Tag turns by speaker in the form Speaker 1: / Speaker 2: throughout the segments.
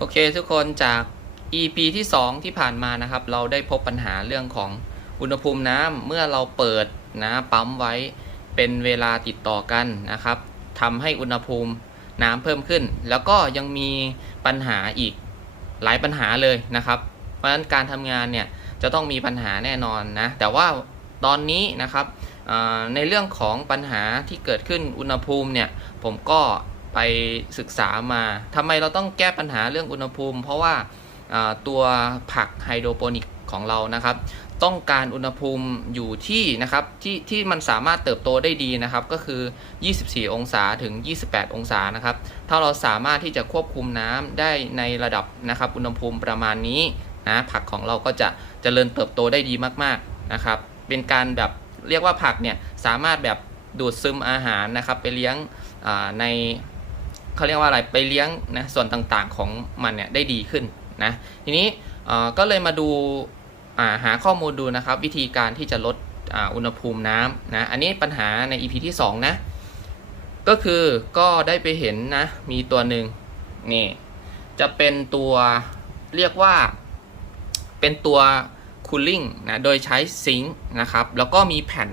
Speaker 1: โอเคทุกคนจาก EP ที่ 2 ที่ผ่านมานะครับ เราได้พบปัญหาเรื่องของอุณหภูมิน้ำเมื่อเราเปิดนะปั๊มไว้เป็นเวลาติดต่อกันนะครับทำให้อุณหภูมิน้ำเพิ่มขึ้น แล้วก็ยังมีปัญหาอีกหลายปัญหาเลยนะครับ เพราะฉะนั้นการทำงานเนี่ยจะต้องมีปัญหาแน่นอนนะ แต่ว่าตอนนี้นะครับในเรื่องของปัญหาที่เกิดขึ้นอุณหภูมิเนี่ยผมก็ ไปศึกษามาทำไมเราต้องแก้ปัญหาเรื่องอุณหภูมิ เพราะว่าตัวผักไฮโดรโปนิกของเรานะครับ ต้องการอุณหภูมิอยู่ที่นะครับที่ที่มันสามารถเติบโตได้ดีนะครับ ก็คือ 24 องศาถึง 28 องศานะครับ ถ้าเราสามารถที่จะควบคุมน้ำได้ในระดับนะครับอุณหภูมิประมาณนี้นะผักของเราก็จะเจริญเติบโตได้ดีมากๆนะครับ เป็นการแบบเรียกว่าผักเนี่ยสามารถแบบดูดซึมอาหารนะครับ ไปเลี้ยงใน เขาเรียกว่าอะไรไปเลี้ยงนะส่วนต่างๆของมันเนี่ยได้ดีขึ้นนะทีนี้ก็เลยมาดูาหาข้อมูลดูนะครับ วิธีการที่จะลดอ,อุณหภูมิน้ำนะอันนี้ปัญหาใน EP ที่ 2 นะ ก็คือก็ได้ไปเห็นนะ มีตัวหนึ่งนี่จะเป็นตัวเรียกว่าเป็นตัวคูลิ่งนะโดยใช้ซิงค์นะครับ แล้วก็มีแผ่น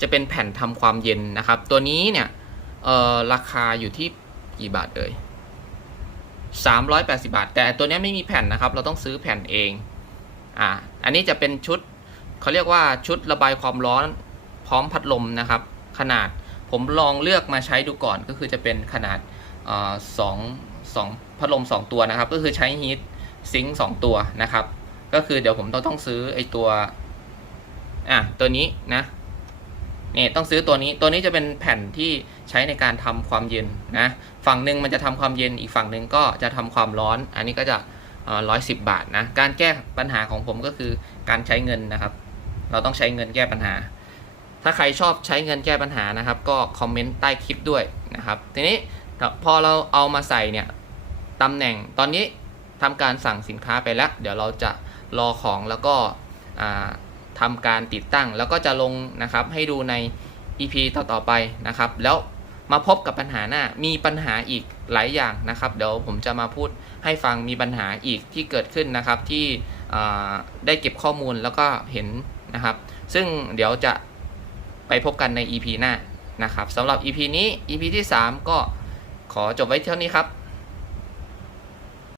Speaker 1: จะเป็นแผ่นทำความเย็นนะครับ ตัวนี้เนี่ยราคาอยู่ที่ กี่บาทเอ่ย380 บาท แต่ตัวนี้ไม่มีแผ่นนะครับ เราต้องซื้อแผ่นเอง อ่า อันนี้จะเป็นชุดเขาเรียกว่าชุดระบายความร้อนพร้อมพัดลมนะครับ ขนาดผมลองเลือกมาใช้ดูก่อนก็คือจะเป็นขนาดอ่อสองสองพัดลม 2 ตัวนะครับ ก็คือใช้ฮีทซิงค์สองตัวนะครับ ก็คือเดี๋ยวผมต้องต้องซื้อไอตัว อะตัวนี้นะ นี่ต้องซื้อตัวนี้ตัวนี้จะเป็นแผ่นที่ใช้ในการทำความเย็นนะฝั่งหนึ่งมันจะทำความเย็นอีกฝั่งหนึ่งก็จะทำความร้อน อันนี้ก็จะร้อยสิบบาทนะการแก้ปัญหาของผมก็คือการใช้เงินนะครับ เราต้องใช้เงินแก้ปัญหา ถ้าใครชอบใช้เงินแก้ปัญหานะครับ ก็คอมเมนต์ใต้คลิปด้วยนะครับทีนี้พอเราเอามาใส่เนี่ยตำแหน่งตอนนี้ทำการสั่งสินค้าไปแล้ว เดี๋ยวเราจะรอของแล้วก็อ่า ทำการติดตั้ง แล้วก็จะลงนะครับให้ดูใน EP ต่อๆไปนะครับ แล้วมาพบกับปัญหาหน้ามีปัญหาอีกหลายอย่างนะครับ เดี๋ยวผมจะมาพูดให้ฟังมีปัญหาอีกที่เกิดขึ้นนะครับที่ได้เก็บข้อมูลแล้วก็เห็นนะครับ ซึ่งเดี๋ยวจะไปพบกันใน EP หน้านะครับสำหรับ EP นี้ EP ที่ 3 ก็ขอจบไว้เท่านี้ครับ